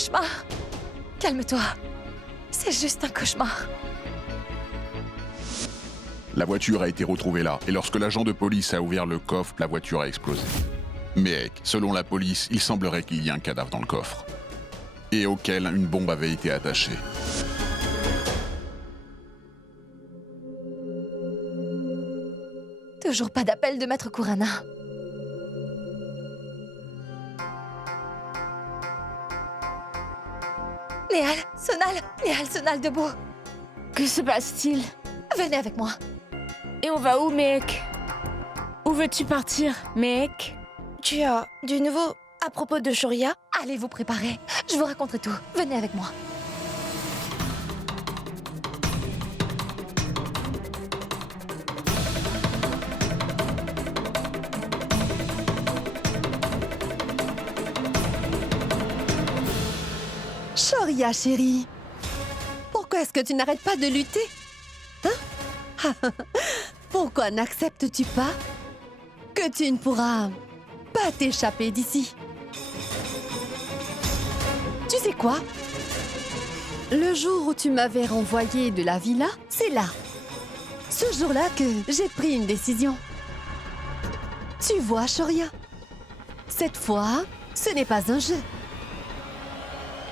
cauchemar. Calme-toi. C'est juste un cauchemar. La voiture a été retrouvée là, et lorsque l'agent de police a ouvert le coffre, la voiture a explosé. Mais, selon la police, il semblerait qu'il y ait un cadavre dans le coffre, et auquel une bombe avait été attachée. Toujours pas d'appel de Maître Kurana. Néhal, Sonal, debout. Que se passe-t-il? Venez avec moi. Et on va où, mec? Où veux-tu partir, mec? Tu as du nouveau à propos de Shoria? Allez vous préparer. Je vous raconterai tout. Venez avec moi. Shoria, chérie. Pourquoi est-ce que tu n'arrêtes pas de lutter? Hein? Pourquoi n'acceptes-tu pas que tu ne pourras pas t'échapper d'ici? Tu sais quoi? Le jour où tu m'avais renvoyé de la villa, c'est là. Ce jour-là que j'ai pris une décision. Tu vois, Shoria, cette fois, ce n'est pas un jeu.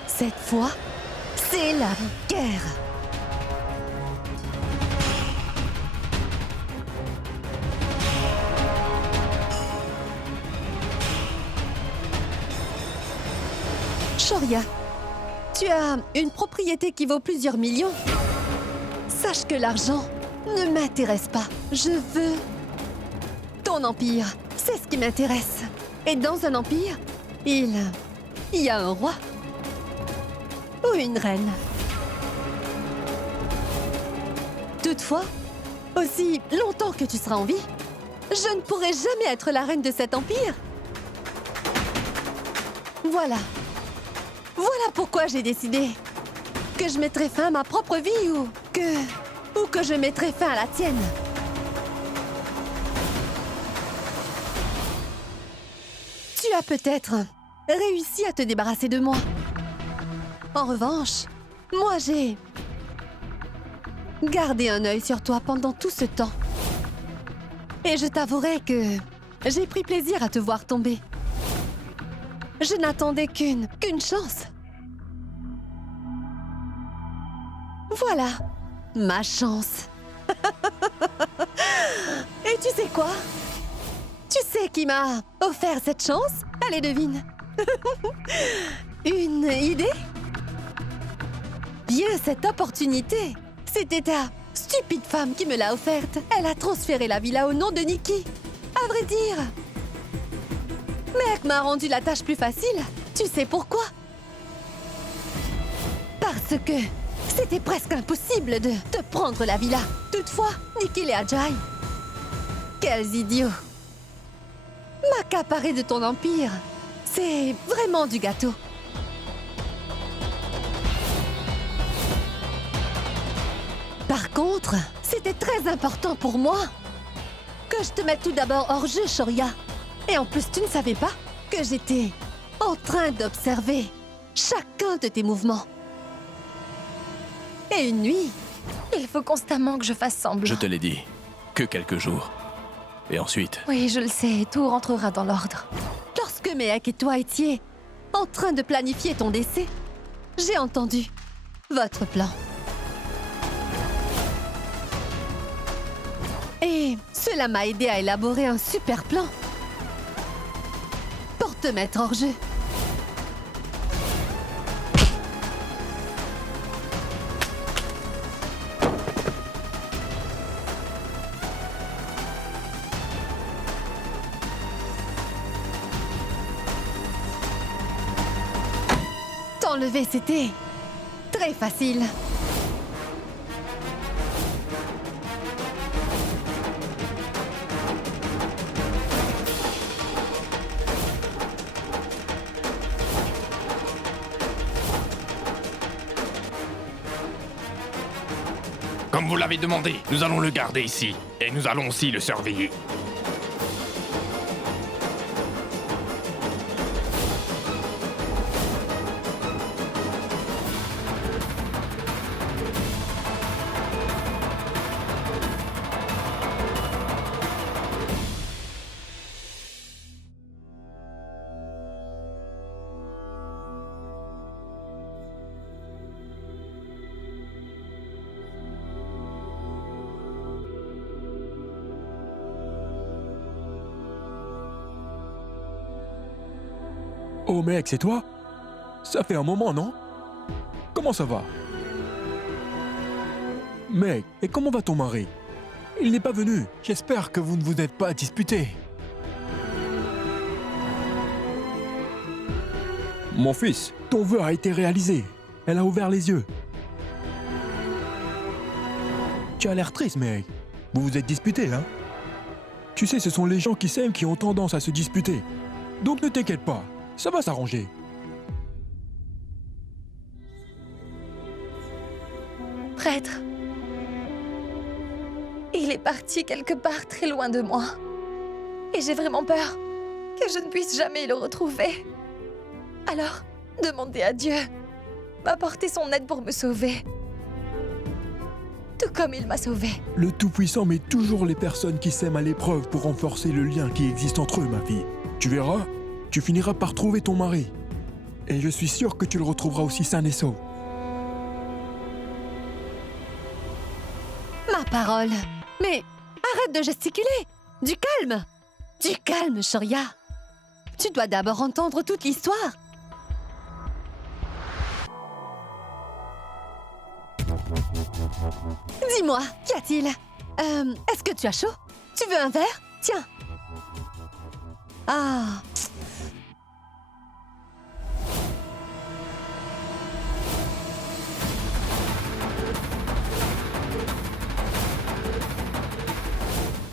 Cette fois, c'est la guerre. Shoria, tu as une propriété qui vaut plusieurs millions. Sache que l'argent ne m'intéresse pas. Je veux ton empire. C'est ce qui m'intéresse. Et dans un empire, il y a un roi. Ou une reine. Toutefois, aussi longtemps que tu seras en vie, je ne pourrai jamais être la reine de cet empire. Voilà. Voilà pourquoi j'ai décidé que je mettrai fin à ma propre vie ou que je mettrai fin à la tienne. Tu as peut-être réussi à te débarrasser de moi. En revanche, moi j'ai gardé un œil sur toi pendant tout ce temps. Et je t'avouerai que j'ai pris plaisir à te voir tomber. Je n'attendais qu'une chance. Voilà, ma chance. Et tu sais quoi? Tu sais qui m'a offert cette chance? Allez, devine. Une idée? Bien, cette opportunité, c'était ta stupide femme qui me l'a offerte. Elle a transféré la villa au nom de Nikki. À vrai dire, Mec m'a rendu la tâche plus facile. Tu sais pourquoi? Parce que c'était presque impossible de te prendre la villa. Toutefois, Nikhil et Ajay, quels idiots! M'accaparer de ton empire, c'est vraiment du gâteau. Par contre, c'était très important pour moi que je te mette tout d'abord hors jeu, Shoria. Et en plus, tu ne savais pas que j'étais en train d'observer chacun de tes mouvements. Et une nuit, Il faut constamment que je fasse semblant. Je te l'ai dit, que quelques jours. Et ensuite, Oui, je le sais, tout rentrera dans l'ordre. lorsque Mehek et toi étiez en train de planifier ton décès, j'ai entendu votre plan. Et cela m'a aidé à élaborer un super plan pour te mettre hors jeu. T'enlever, c'était très facile. Comme vous l'avez demandé, nous allons le garder ici. Et nous allons aussi le surveiller. Oh mec, c'est toi? Ça fait un moment, non? Comment ça va? Mec, et comment va ton mari? Il n'est pas venu. J'espère que vous ne vous êtes pas disputés. Mon fils, ton vœu a été réalisé. Elle a ouvert les yeux. Tu as l'air triste, mec. Vous vous êtes disputés, hein? Tu sais, ce sont les gens qui s'aiment qui ont tendance à se disputer. Donc ne t'inquiète pas, ça va s'arranger. Prêtre. Il est parti quelque part très loin de moi. Et j'ai vraiment peur que je ne puisse jamais le retrouver. Alors, demandez à Dieu m'apporter son aide pour me sauver. Tout comme il m'a sauvée. Le Tout-Puissant met toujours les personnes qui s'aiment à l'épreuve pour renforcer le lien qui existe entre eux, ma fille. Tu verras, tu finiras par trouver ton mari. Et je suis sûr que tu le retrouveras aussi sain et sauf. Ma parole. Mais arrête de gesticuler. Du calme. Du calme, Shoria. Tu dois d'abord entendre toute l'histoire. Dis-moi, qu'y a-t-il? Est-ce que tu as chaud? Tu veux un verre? Tiens. Ah.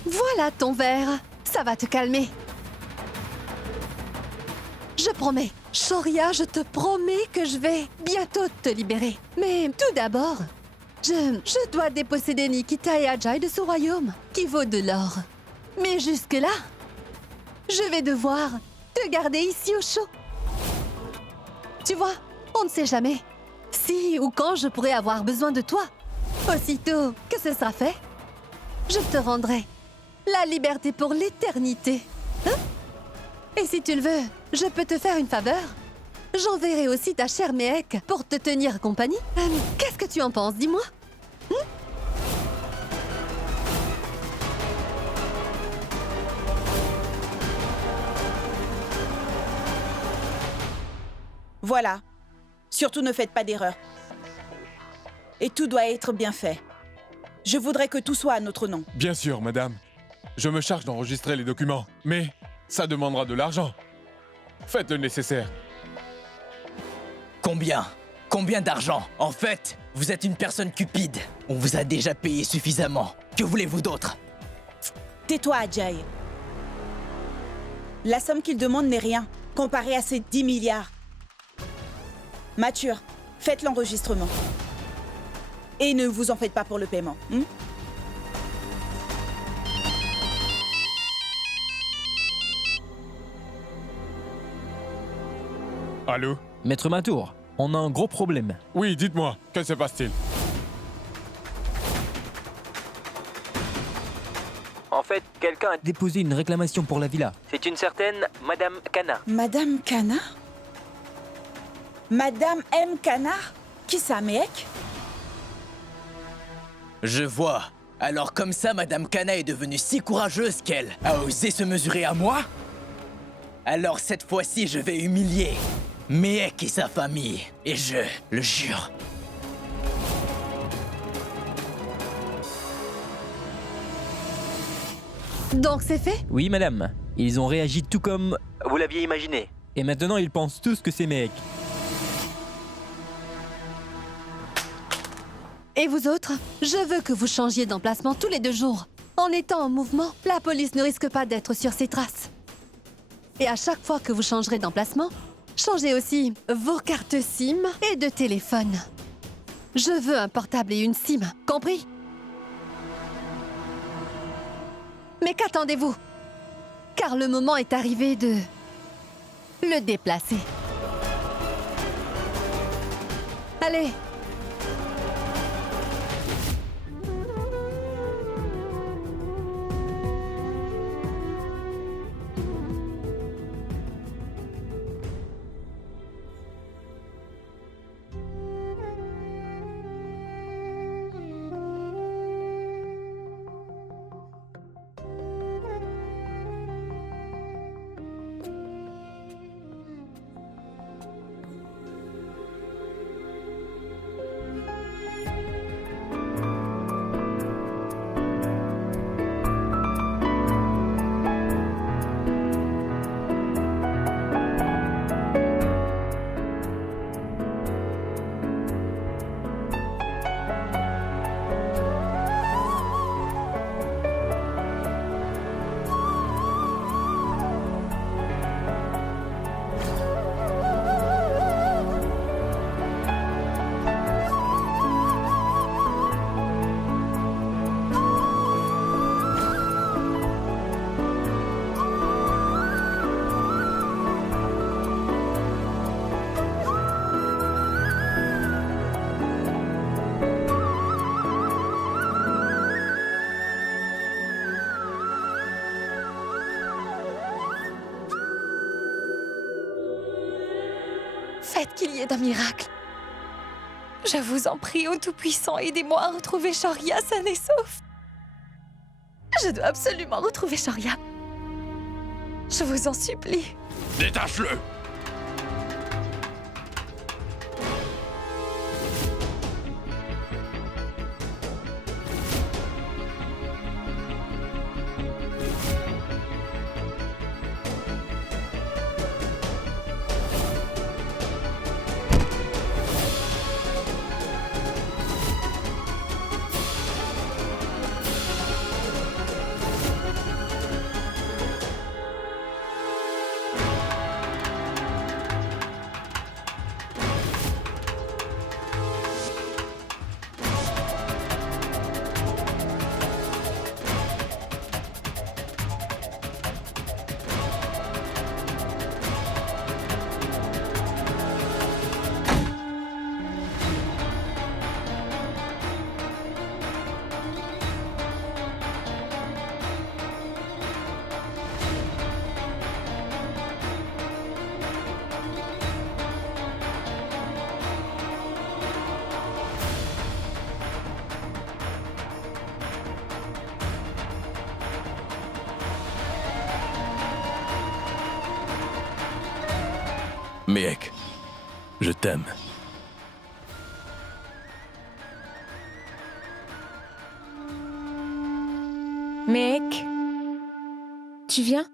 Voilà ton verre. Ça va te calmer. Je promets. Shoria, je te promets que je vais bientôt te libérer. Mais tout d'abord, je dois déposséder Nikita et Ajay de ce royaume, qui vaut de l'or. Mais jusque-là, je vais devoir te garder ici au chaud. Tu vois, on ne sait jamais si ou quand je pourrai avoir besoin de toi. Aussitôt que ce sera fait, je te rendrai la liberté pour l'éternité. Hein? Et si tu le veux, je peux te faire une faveur. J'enverrai aussi ta chère Mehek pour te tenir compagnie. Qu'est-ce que tu en penses, dis-moi? Voilà. Surtout ne faites pas d'erreur. Et tout doit être bien fait. Je voudrais que tout soit à notre nom. Bien sûr, madame. Je me charge d'enregistrer les documents. Mais ça demandera de l'argent. Faites le nécessaire. Combien? Combien d'argent? En fait, vous êtes une personne cupide. On vous a déjà payé suffisamment. Que voulez-vous d'autre? Tais-toi, Ajay. La somme qu'il demande n'est rien, comparée à ces 10 milliards. Mature, faites l'enregistrement. Et ne vous en faites pas pour le paiement. Allô? Maître Matour, on a un gros problème. Oui, dites-moi, que se passe-t-il? En fait, quelqu'un a déposé une réclamation pour la villa. C'est une certaine Madame Kana. Madame Kana? Madame M. Kana? Qui ça, mec? Je vois. Alors comme ça, Madame Kana est devenue si courageuse qu'elle a osé se mesurer à moi? Alors cette fois-ci, je vais humilier Mehek et sa famille. Et je le jure. Donc c'est fait? Oui, madame. Ils ont réagi tout comme vous l'aviez imaginé. Et maintenant, ils pensent tous que c'est Mehek. Et vous autres? Je veux que vous changiez d'emplacement tous les 2 jours. En étant en mouvement, la police ne risque pas d'être sur ses traces. Et à chaque fois que vous changerez d'emplacement, changez aussi vos cartes SIM et de téléphone. Je veux un portable et une SIM, compris? Mais qu'attendez-vous? Car le moment est arrivé de le déplacer. Allez! Faites qu'il y ait un miracle. Je vous en prie, ô Tout-Puissant, aidez-moi à retrouver Shoria saine et sauf. Je dois absolument retrouver Shoria. Je vous en supplie. Détache-le! Méhek, je t'aime. Méhek, tu viens?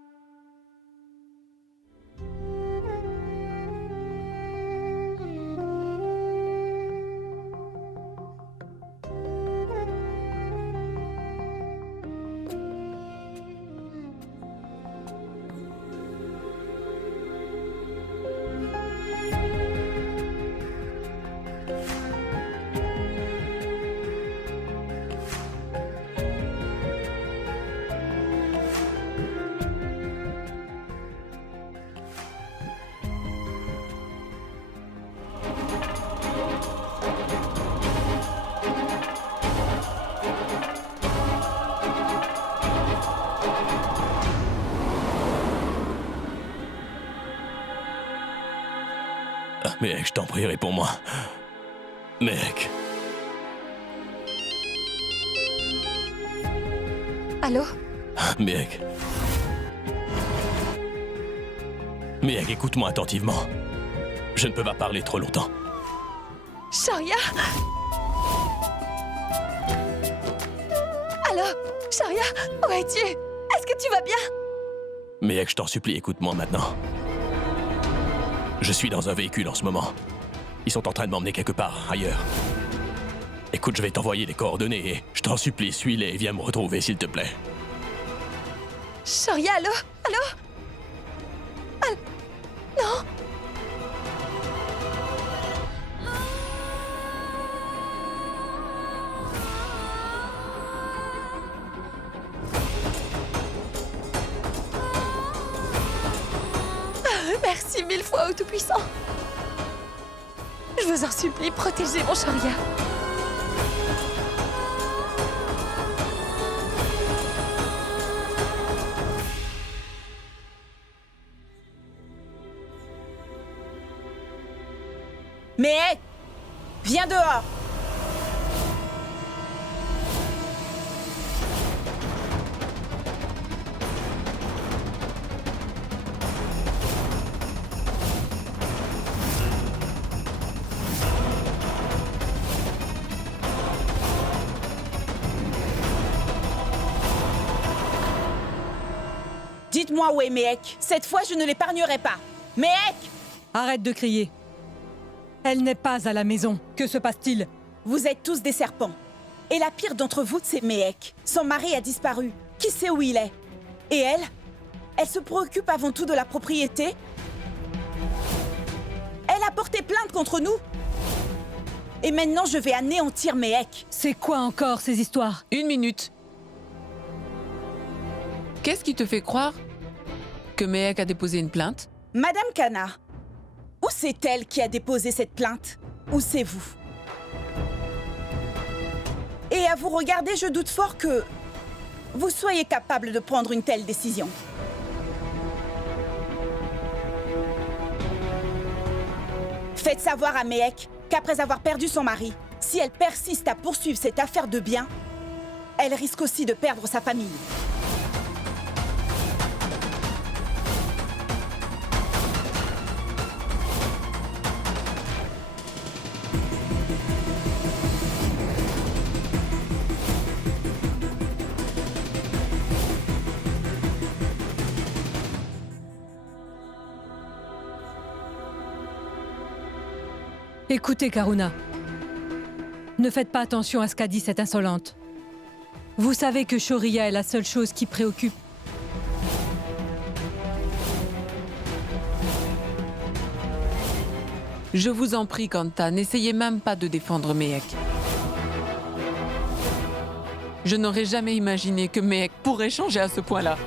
Méhek, je t'en prie, réponds-moi. Méhek. Allô? Méhek. Méhek, écoute-moi attentivement. Je ne peux pas parler trop longtemps. Shoria? Allô? Shoria? Où es-tu? Est-ce que tu vas bien? Méhek, je t'en supplie, écoute-moi maintenant. Je suis dans un véhicule en ce moment. Ils sont en train de m'emmener quelque part, ailleurs. Écoute, je vais t'envoyer les coordonnées et je t'en supplie, suis-les et viens me retrouver, s'il te plaît. Shoria, allô? Allô? Non? Merci mille fois au Tout-Puissant. Je vous en supplie, protégez mon Shoria. Méhek, viens dehors. Dites-moi où est Méhek. Cette fois, je ne l'épargnerai pas. Méhek! Arrête de crier. Elle n'est pas à la maison. Que se passe-t-il? Vous êtes tous des serpents. Et la pire d'entre vous, c'est Méhek. Son mari a disparu. Qui sait où il est? Et elle? Elle se préoccupe avant tout de la propriété? Elle a porté plainte contre nous? Et maintenant, je vais anéantir Méhek. C'est quoi encore ces histoires? 1 minute. Qu'est-ce qui te fait croire que Méhek a déposé une plainte? Madame Kana, où c'est elle qui a déposé cette plainte? Ou c'est vous? Et à vous regarder, je doute fort que vous soyez capable de prendre une telle décision. Faites savoir à Mehek qu'après avoir perdu son mari, si elle persiste à poursuivre cette affaire de biens, elle risque aussi de perdre sa famille. Écoutez, Karuna. Ne faites pas attention à ce qu'a dit cette insolente. Vous savez que Shoria est la seule chose qui préoccupe. Je vous en prie, Kanta, n'essayez même pas de défendre Mehek. Je n'aurais jamais imaginé que Mehek pourrait changer à ce point-là.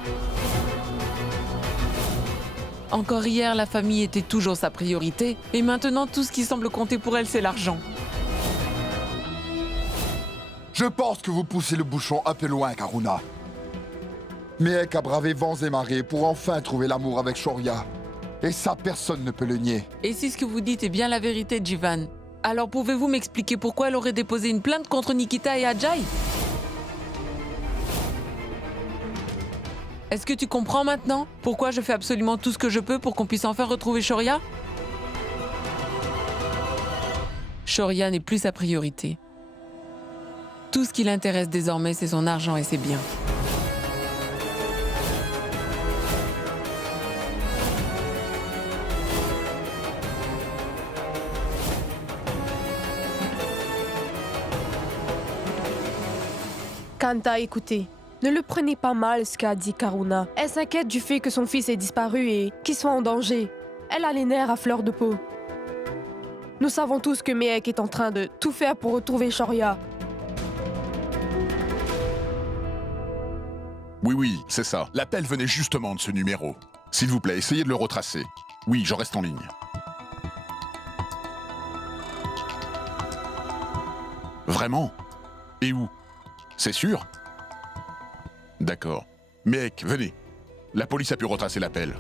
Encore hier, la famille était toujours sa priorité, et maintenant, tout ce qui semble compter pour elle, c'est l'argent. Je pense que vous poussez le bouchon un peu loin, Karuna. Mehek a bravé vents et marées pour enfin trouver l'amour avec Shoria. Et ça, personne ne peut le nier. Et si ce que vous dites est bien la vérité, Jivan, alors pouvez-vous m'expliquer pourquoi elle aurait déposé une plainte contre Nikita et Ajay? Est-ce que tu comprends maintenant pourquoi je fais absolument tout ce que je peux pour qu'on puisse enfin retrouver Shoria? Shoria n'est plus sa priorité. Tout ce qui l'intéresse désormais, c'est son argent et ses biens. Kanta, écoutez. Ne le prenez pas mal ce qu'a dit Karuna. Elle s'inquiète du fait que son fils est disparu et qu'il soit en danger. Elle a les nerfs à fleur de peau. Nous savons tous que Mehek est en train de tout faire pour retrouver Shoria. Oui, c'est ça. L'appel venait justement de ce numéro. S'il vous plaît, essayez de le retracer. Oui, je reste en ligne. Vraiment? Et où? C'est sûr? D'accord. Mehek, venez. La police a pu retracer l'appel.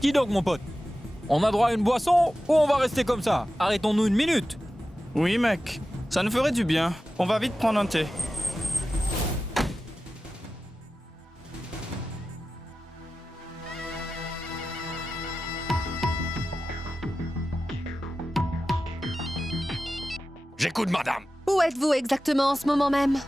Qui donc, mon pote? On a droit à une boisson ou on va rester comme ça? Arrêtons-nous une minute. Oui, mec. Ça nous ferait du bien. On va vite prendre un thé. J'écoute, madame. Où êtes-vous exactement en ce moment même?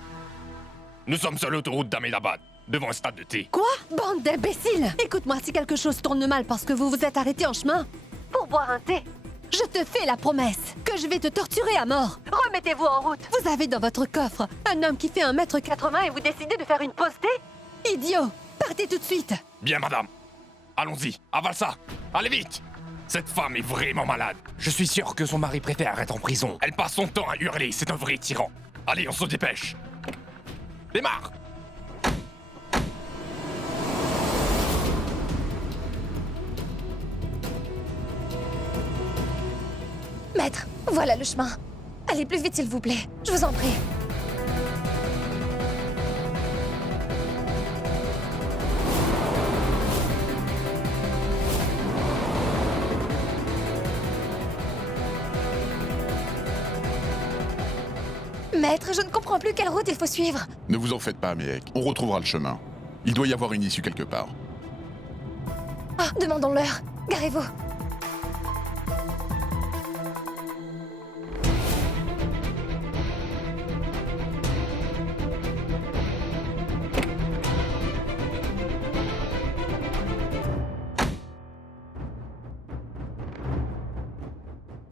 Nous sommes sur l'autoroute d'Ahmedabad, devant un stade de thé. Quoi? Bande d'imbéciles! Écoute-moi, si quelque chose tourne mal parce que vous vous êtes arrêté en chemin pour boire un thé, je te fais la promesse que je vais te torturer à mort. Remettez-vous en route. Vous avez dans votre coffre un homme qui fait 1m80 et vous décidez de faire une pause thé? Idiot! Partez tout de suite! Bien, madame. Allons-y, avale ça. Allez vite. Cette femme est vraiment malade. Je suis sûr que son mari préfère être en prison. Elle passe son temps à hurler, c'est un vrai tyran. Allez, on se dépêche. Démarre. Maître, voilà le chemin. Allez plus vite, s'il vous plaît. Je vous en prie. Maître, je ne comprends plus quelle route il faut suivre. Ne vous en faites pas, Mehek. On retrouvera le chemin. Il doit y avoir une issue quelque part. Ah, demandons-leur. Garez-vous.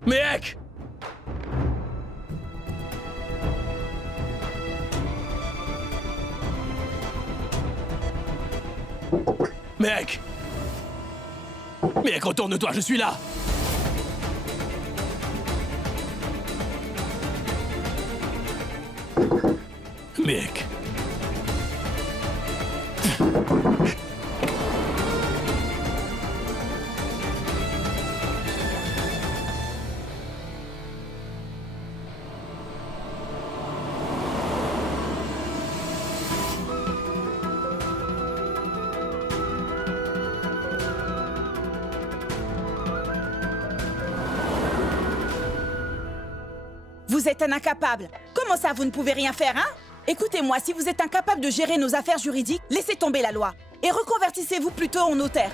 Mehek! Mehek! Mehek, retourne-toi, je suis là! Mehek! Vous êtes un incapable. Comment ça, vous ne pouvez rien faire, hein? Écoutez-moi, si vous êtes incapable de gérer nos affaires juridiques, laissez tomber la loi. Et reconvertissez-vous plutôt en notaire.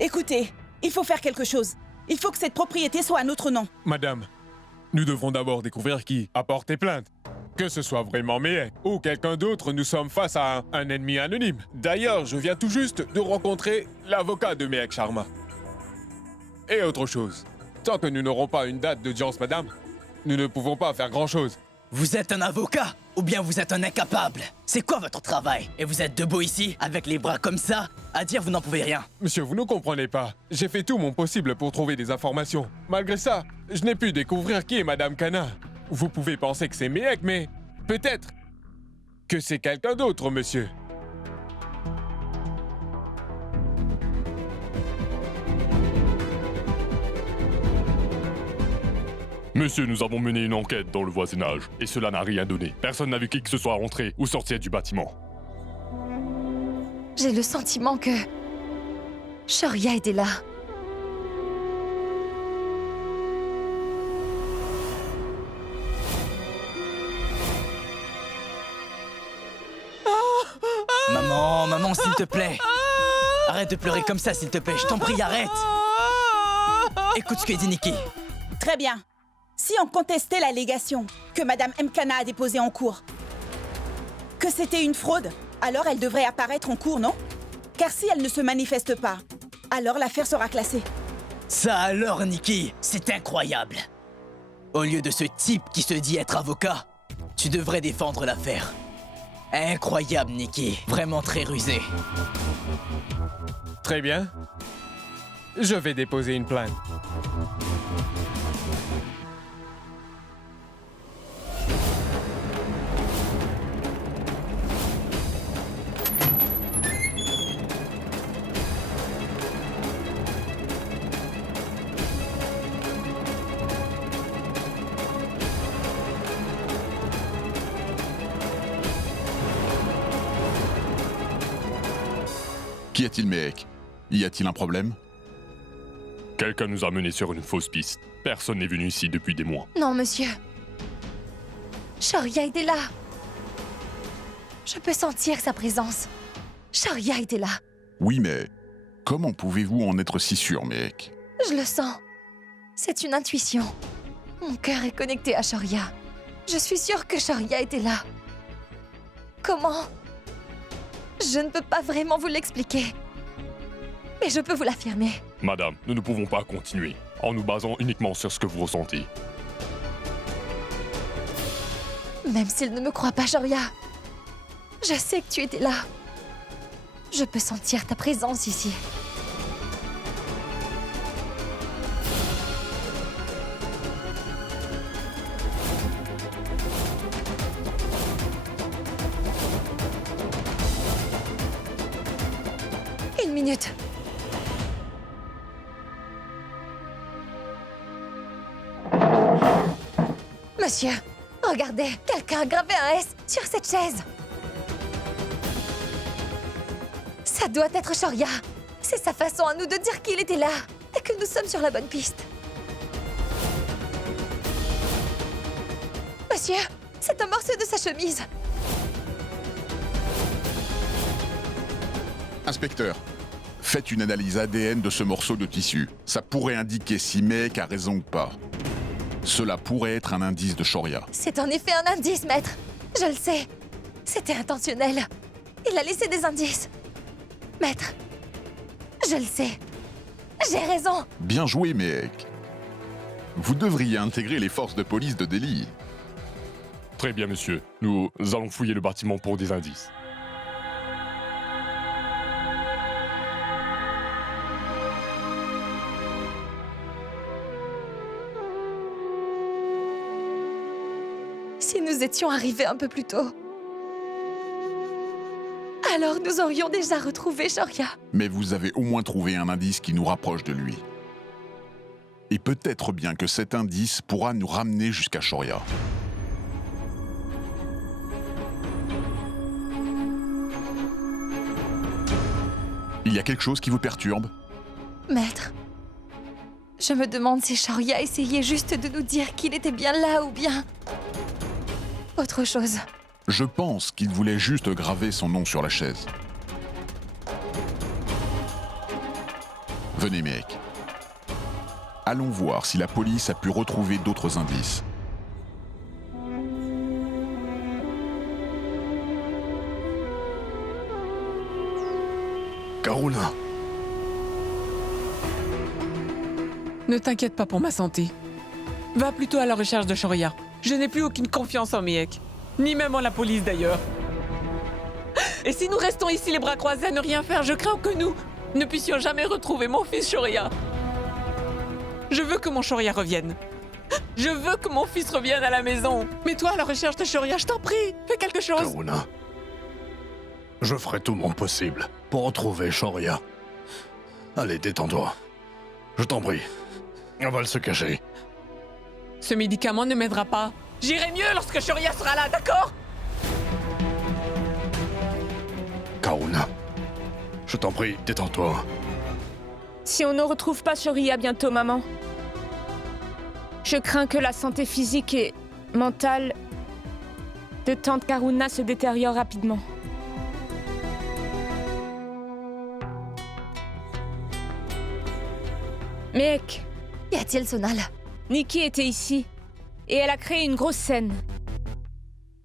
Écoutez, il faut faire quelque chose. Il faut que cette propriété soit à notre nom. Madame, nous devons d'abord découvrir qui a porté plainte. Que ce soit vraiment Mehek ou quelqu'un d'autre, nous sommes face à un ennemi anonyme. D'ailleurs, je viens tout juste de rencontrer l'avocat de Mehek Sharma. Et autre chose, tant que nous n'aurons pas une date d'audience, madame, nous ne pouvons pas faire grand-chose. Vous êtes un avocat ou bien vous êtes un incapable? C'est quoi votre travail? Et vous êtes debout ici, avec les bras comme ça, à dire vous n'en pouvez rien? Monsieur, vous ne comprenez pas. J'ai fait tout mon possible pour trouver des informations. Malgré ça, je n'ai pu découvrir qui est Madame Kana. Vous pouvez penser que c'est Mehek, mais peut-être que c'est quelqu'un d'autre, monsieur. Monsieur, nous avons mené une enquête dans le voisinage, et cela n'a rien donné. Personne n'a vu qui que ce soit rentrer ou sortir du bâtiment. J'ai le sentiment que Shoria était là. Maman, s'il te plaît. Arrête de pleurer comme ça, s'il te plaît. Je t'en prie, arrête. Écoute ce que dit Nikki. Très bien. Si on contestait l'allégation que Madame Mkana a déposée en cours, que c'était une fraude, alors elle devrait apparaître en cours, non? Car si elle ne se manifeste pas, alors l'affaire sera classée. Ça alors, Nikki, c'est incroyable. Au lieu de ce type qui se dit être avocat, tu devrais défendre l'affaire. Incroyable, Nikki. Vraiment très rusé. Très bien. Je vais déposer une plainte. Qu'y a-t-il, Mehek? Y a-t-il un problème? Quelqu'un nous a menés sur une fausse piste. Personne n'est venu ici depuis des mois. Non, monsieur. Shoria était là. Je peux sentir sa présence. Shoria était là. Oui, mais comment pouvez-vous en être si sûr, Mehek? Je le sens. C'est une intuition. Mon cœur est connecté à Shoria. Je suis sûre que Shoria était là. Comment? Je ne peux pas vraiment vous l'expliquer. Mais je peux vous l'affirmer. Madame, nous ne pouvons pas continuer en nous basant uniquement sur ce que vous ressentez. Même s'il ne me croit pas, Shoria, je sais que tu étais là. Je peux sentir ta présence ici. Une minute. Monsieur, regardez, quelqu'un a gravé un S sur cette chaise. Ça doit être Shoria. C'est sa façon à nous de dire qu'il était là et que nous sommes sur la bonne piste. Monsieur, c'est un morceau de sa chemise. Inspecteur, faites une analyse ADN de ce morceau de tissu. Ça pourrait indiquer si Mehek a raison ou pas. Cela pourrait être un indice de Shoria. C'est en effet un indice, maître. Je le sais. C'était intentionnel. Il a laissé des indices. Maître, je le sais. J'ai raison. Bien joué, Mehek. Vous devriez intégrer les forces de police de Delhi. Très bien, monsieur. Nous allons fouiller le bâtiment pour des indices. Si nous étions arrivés un peu plus tôt, alors nous aurions déjà retrouvé Shoria. Mais vous avez au moins trouvé un indice qui nous rapproche de lui. Et peut-être bien que cet indice pourra nous ramener jusqu'à Shoria. Il y a quelque chose qui vous perturbe? Maître, je me demande si Shoria essayait juste de nous dire qu'il était bien là ou bien... autre chose. Je pense qu'il voulait juste graver son nom sur la chaise. Venez, Mehek. Allons voir si la police a pu retrouver d'autres indices. Karuna. Ne t'inquiète pas pour ma santé. Va plutôt à la recherche de Shoria. Je n'ai plus aucune confiance en Mehek. Ni même en la police d'ailleurs. Et si nous restons ici les bras croisés à ne rien faire, je crains que nous ne puissions jamais retrouver mon fils Shoria. Je veux que mon Shoria revienne. Je veux que mon fils revienne à la maison. Mets-toi à la recherche de Shoria, je t'en prie. Fais quelque chose. Karuna. Je ferai tout mon possible pour retrouver Shoria. Allez, détends-toi. Je t'en prie. On va se cacher. Ce médicament ne m'aidera pas. J'irai mieux lorsque Shoria sera là, d'accord? Karuna. Je t'en prie, détends-toi. Si on ne retrouve pas Shoria bientôt, maman, je crains que la santé physique et mentale de tante Karuna se détériore rapidement. Mehek, Y a-t-il, Sonal? Nikki était ici et elle a créé une grosse scène.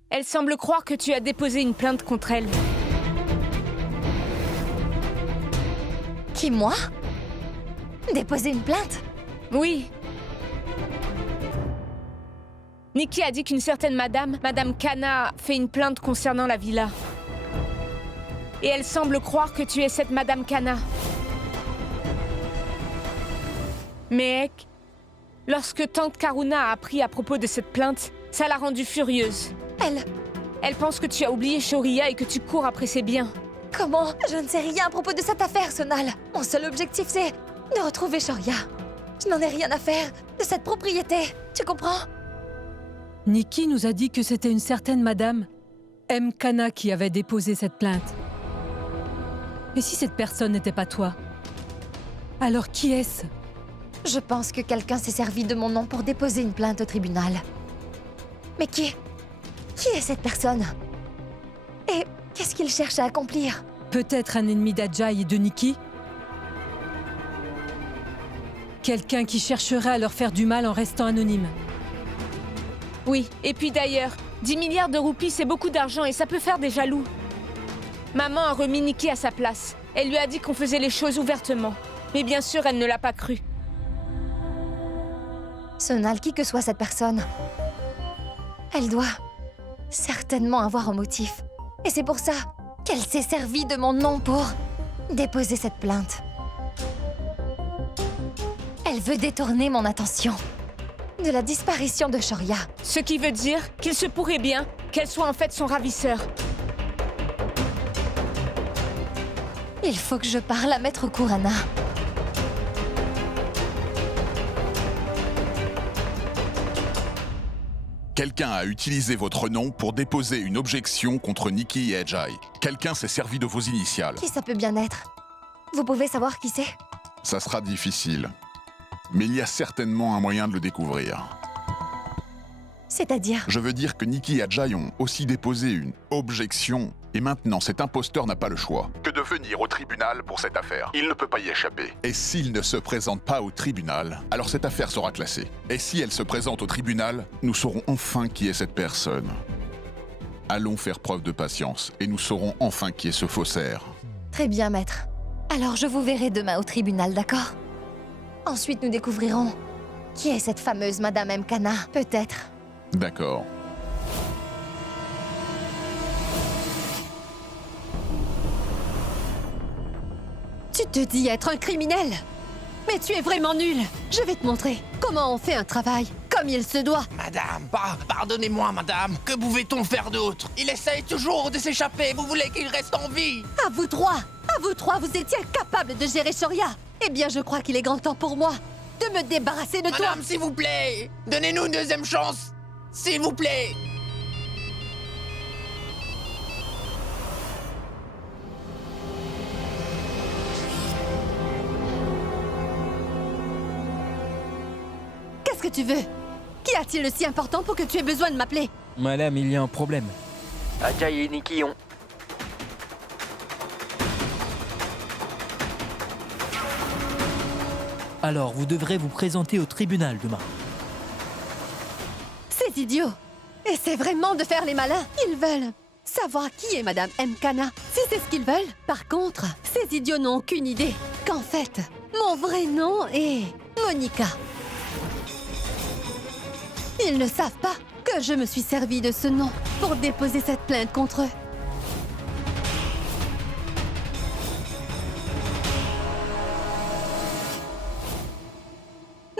Elle semble croire que tu as déposé une plainte contre elle. Qui, moi? Déposer une plainte? Oui. Nikki a dit qu'une certaine Madame Kana, a fait une plainte concernant la villa. Et elle semble croire que tu es cette Madame Kana. Mehek, lorsque tante Karuna a appris à propos de cette plainte, ça l'a rendue furieuse. Elle pense que tu as oublié Shoria et que tu cours après ses biens. Comment? Je ne sais rien à propos de cette affaire, Sonal. Mon seul objectif, c'est de retrouver Shoria. Je n'en ai rien à faire de cette propriété. Tu comprends? Nikki nous a dit que c'était une certaine Madame M. Kana qui avait déposé cette plainte. Et si cette personne n'était pas toi? Alors qui est-ce? Je pense que quelqu'un s'est servi de mon nom pour déposer une plainte au tribunal. Mais qui est cette personne? Et qu'est-ce qu'il cherche à accomplir? Peut-être un ennemi d'Ajay et de Nikki? Quelqu'un qui chercherait à leur faire du mal en restant anonyme. Oui, et puis d'ailleurs, 10 milliards de roupies, c'est beaucoup d'argent et ça peut faire des jaloux. Maman a remis Nikki à sa place. Elle lui a dit qu'on faisait les choses ouvertement. Mais bien sûr, elle ne l'a pas cru. Sonal, qui que soit cette personne, elle doit certainement avoir un motif. Et c'est pour ça qu'elle s'est servie de mon nom pour déposer cette plainte. Elle veut détourner mon attention de la disparition de Shoria. Ce qui veut dire qu'il se pourrait bien qu'elle soit en fait son ravisseur. Il faut que je parle à Maître Kurana. Quelqu'un a utilisé votre nom pour déposer une objection contre Nikki et Ajay. Quelqu'un s'est servi de vos initiales. Qui ça peut bien être? Vous pouvez savoir qui c'est? Ça sera difficile. Mais il y a certainement un moyen de le découvrir. C'est-à-dire? Je veux dire que Nikki et Ajay ont aussi déposé une objection. Et maintenant, cet imposteur n'a pas le choix que de venir au tribunal pour cette affaire. Il ne peut pas y échapper. Et s'il ne se présente pas au tribunal, alors cette affaire sera classée. Et si elle se présente au tribunal, nous saurons enfin qui est cette personne. Allons faire preuve de patience et nous saurons enfin qui est ce faussaire. Très bien, maître. Alors je vous verrai demain au tribunal, d'accord? Ensuite, nous découvrirons qui est cette fameuse Madame M. Kana, peut-être. D'accord. Tu te dis être un criminel? Mais tu es vraiment nul. Je vais te montrer comment on fait un travail comme il se doit. Madame, pardonnez-moi, madame. Que pouvait-on faire d'autre? Il essaye toujours de s'échapper. Vous voulez qu'il reste en vie? À vous trois, vous étiez incapables de gérer Shoria. Eh bien, je crois qu'il est grand temps pour moi de me débarrasser de toi. Madame, s'il vous plaît, donnez-nous une deuxième chance. S'il vous plaît. que tu veux? Qu'y a-t-il de si important pour que tu aies besoin de m'appeler? Madame, il y a un problème. Ajay et Nikki ont... Alors, vous devrez vous présenter au tribunal demain. Ces idiots! Et c'est vraiment de faire les malins! Ils veulent savoir qui est Madame Mkana, si c'est ce qu'ils veulent. Par contre, ces idiots n'ont aucune idée qu'en fait, mon vrai nom est Monica. Ils ne savent pas que je me suis servi de ce nom pour déposer cette plainte contre eux.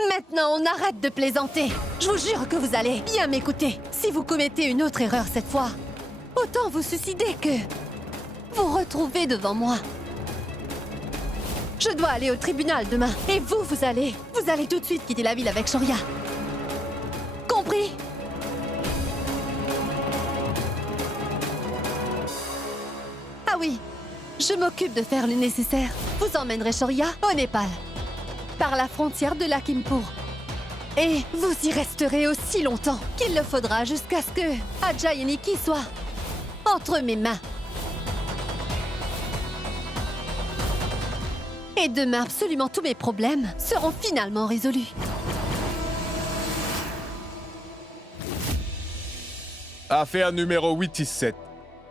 Maintenant, on arrête de plaisanter. Je vous jure que vous allez bien m'écouter. Si vous commettez une autre erreur cette fois, autant vous suicider que vous retrouver devant moi. Je dois aller au tribunal demain. Et vous allez tout de suite quitter la ville avec Shoria. Compris? Ah oui, je m'occupe de faire le nécessaire. Vous emmènerez Shoria au Népal, par la frontière de l'Akimpur. Et vous y resterez aussi longtemps qu'il le faudra jusqu'à ce que Ajay et Nikki soient entre mes mains. Et demain, absolument tous mes problèmes seront finalement résolus. Affaire numéro 867.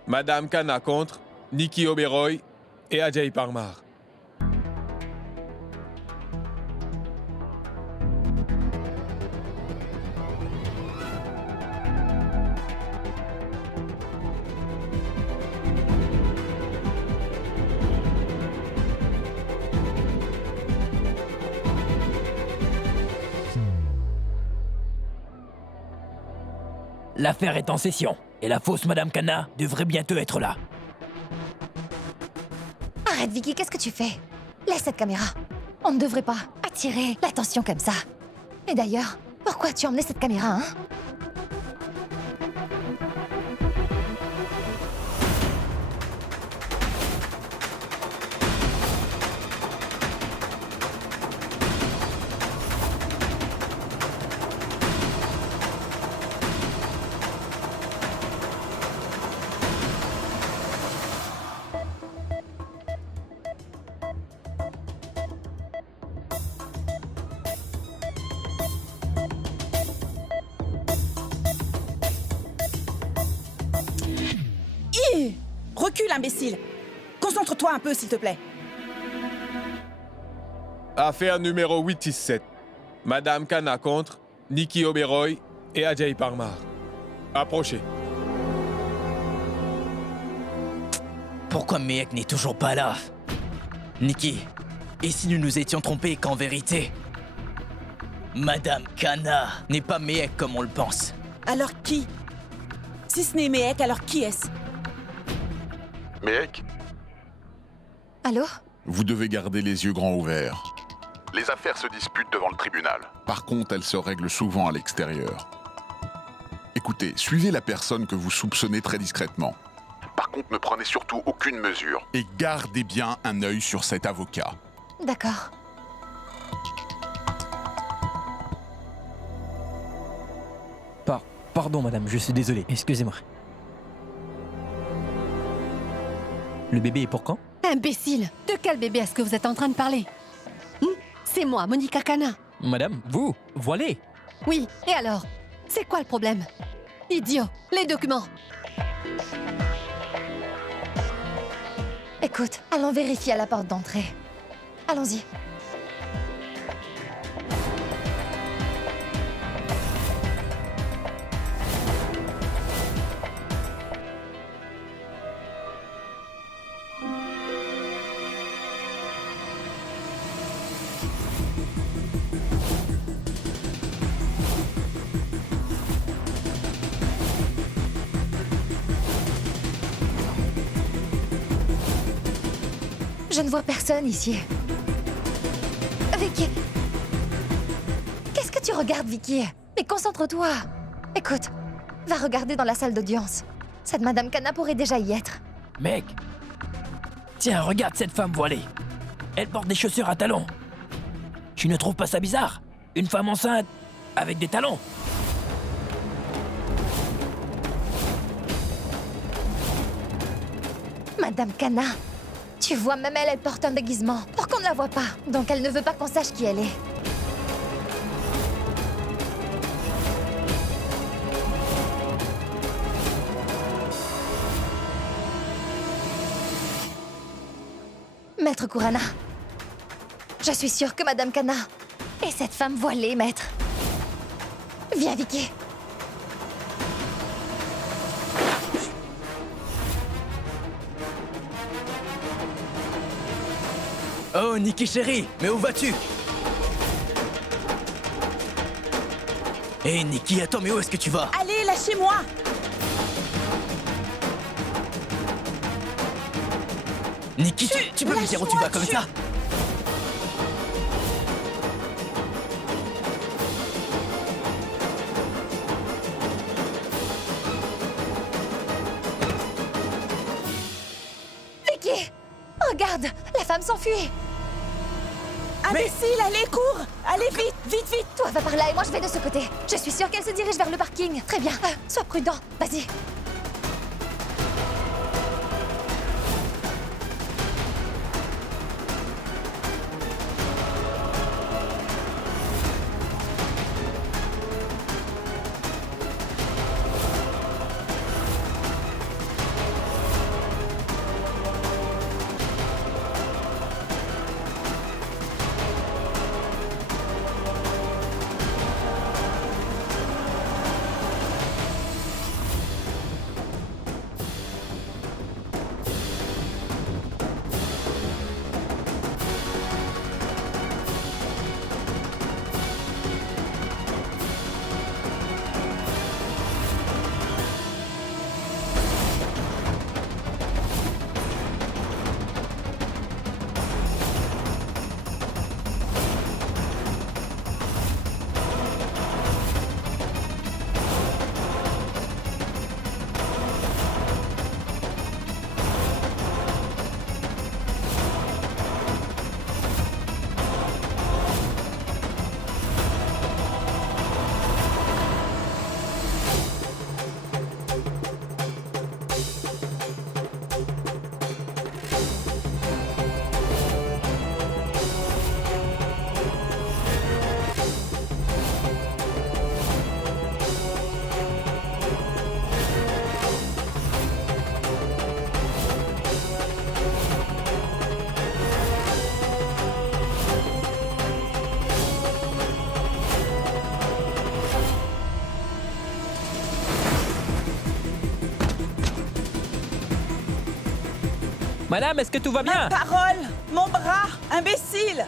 Madame Kana contre Nikki Oberoi et Ajay Parmar. L'affaire est en session, et la fausse Madame Kana devrait bientôt être là. Arrête, Vicky, qu'est-ce que tu fais? Laisse cette caméra. On ne devrait pas attirer l'attention comme ça. Et d'ailleurs, pourquoi tu as emmené cette caméra, hein? Recule, imbécile. Concentre-toi un peu, s'il te plaît. Affaire numéro 867. Madame Kana contre Nikki Oberoi et Ajay Parmar. Approchez. Pourquoi Mehek n'est toujours pas là? Nikki, et si nous nous étions trompés qu'en vérité, Madame Kana n'est pas Mehek comme on le pense? Alors qui? Si ce n'est Mehek, alors qui est-ce? Mehek, Allô? vous devez garder les yeux grands ouverts. Les affaires se disputent devant le tribunal. Par contre, elles se règlent souvent à l'extérieur. Écoutez, suivez la personne que vous soupçonnez très discrètement. Par contre, ne prenez surtout aucune mesure. Et gardez bien un œil sur cet avocat. D'accord. Pardon, madame, je suis désolé. Excusez-moi. Le bébé est pour quand? Imbécile! De quel bébé est-ce que vous êtes en train de parler? C'est moi, Monica Kana. Madame, vous, voilée. Oui, et alors? C'est quoi le problème? Idiot! Les documents! Écoute, allons vérifier à la porte d'entrée. Allons-y. Je ne vois personne ici. Vicky! Qu'est-ce que tu regardes, Vicky? Mais concentre-toi! Écoute, va regarder dans la salle d'audience. Cette Madame Kana pourrait déjà y être. Mec, tiens, regarde cette femme voilée. Elle porte des chaussures à talons. Tu ne trouves pas ça bizarre? Une femme enceinte avec des talons. Madame Kana, tu vois, même elle, elle porte un déguisement pour qu'on ne la voit pas. Donc elle ne veut pas qu'on sache qui elle est. Maître Kurana, je suis sûre que Madame Kana est cette femme voilée, maître. Viens, Vicky. Oh, Nikki chérie, mais où vas-tu? Hé, Nikki, attends, mais où est-ce que tu vas? Allez, lâchez-moi! Nikki, tu peux me dire où tu vas comme ça? Vicky! Regarde, la femme s'enfuit. Imbécile, allez, cours! Allez, vite, vite, vite! Toi, va par là et moi, je vais de ce côté. Je suis sûre qu'elle se dirige vers le parking. Très bien. Sois prudent. Vas-y. Madame, est-ce que tout va bien? Ma parole! Mon bras! Imbécile!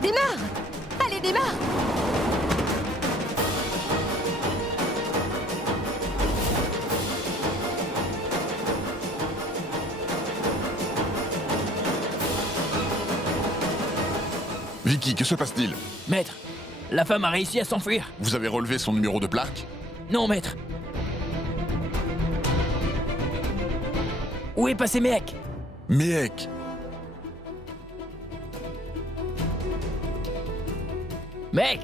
Démarre! Allez, démarre! Vicky, que se passe-t-il? Maître, la femme a réussi à s'enfuir. Vous avez relevé son numéro de plaque? Non, maître. Où est passé Mehek? Mehek! Mehek!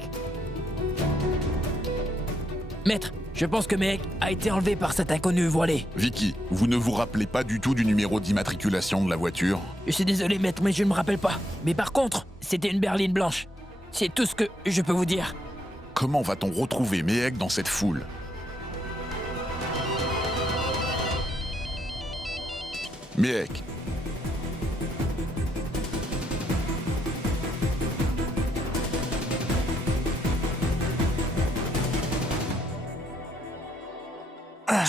Maître, je pense que Mehek a été enlevé par cet inconnu voilé. Vicky, vous ne vous rappelez pas du tout du numéro d'immatriculation de la voiture? Je suis désolé, maître, mais je ne me rappelle pas. Mais par contre, c'était une berline blanche. C'est tout ce que je peux vous dire. Comment va-t-on retrouver Mehek dans cette foule? Mehek!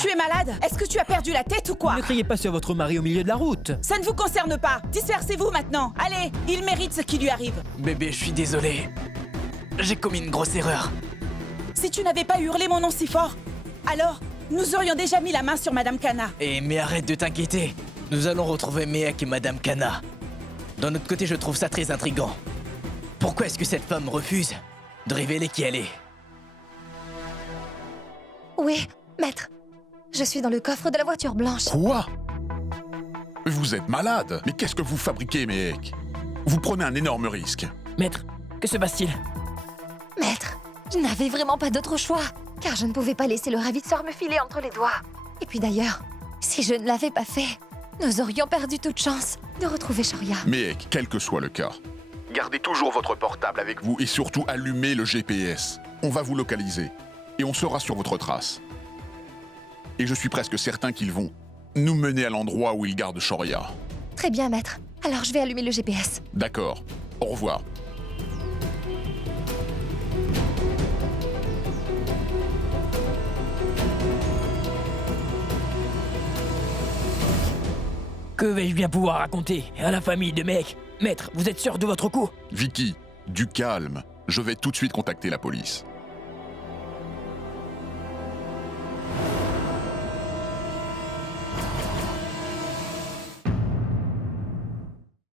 Tu es malade? Est-ce que tu as perdu la tête ou quoi? Ne criez pas sur votre mari au milieu de la route. Ça ne vous concerne pas. Dispersez-vous maintenant. Allez, il mérite ce qui lui arrive. Bébé, je suis désolé. J'ai commis une grosse erreur. Si tu n'avais pas hurlé mon nom si fort, alors nous aurions déjà mis la main sur Madame Kana. Mais arrête de t'inquiéter. Nous allons retrouver Mehek et Madame Kana. D'un autre côté, je trouve ça très intriguant. Pourquoi est-ce que cette femme refuse de révéler qui elle est? Oui, maître. Je suis dans le coffre de la voiture blanche. Quoi? Vous êtes malade. Mais qu'est-ce que vous fabriquez, Mehek? Vous prenez un énorme risque. Maître, que se passe-t-il? Maître, je n'avais vraiment pas d'autre choix, car je ne pouvais pas laisser le ravisseur me filer entre les doigts. Et puis d'ailleurs, si je ne l'avais pas fait, nous aurions perdu toute chance de retrouver Shoria. Mehek, quel que soit le cas, gardez toujours votre portable avec vous et surtout allumez le GPS. On va vous localiser et on sera sur votre trace. Et je suis presque certain qu'ils vont nous mener à l'endroit où ils gardent Shoria. Très bien, maître. Alors je vais allumer le GPS. D'accord. Au revoir. Que vais-je bien pouvoir raconter à la famille de Mehek? Maître, vous êtes sûr de votre coup? Vicky, du calme. Je vais tout de suite contacter la police.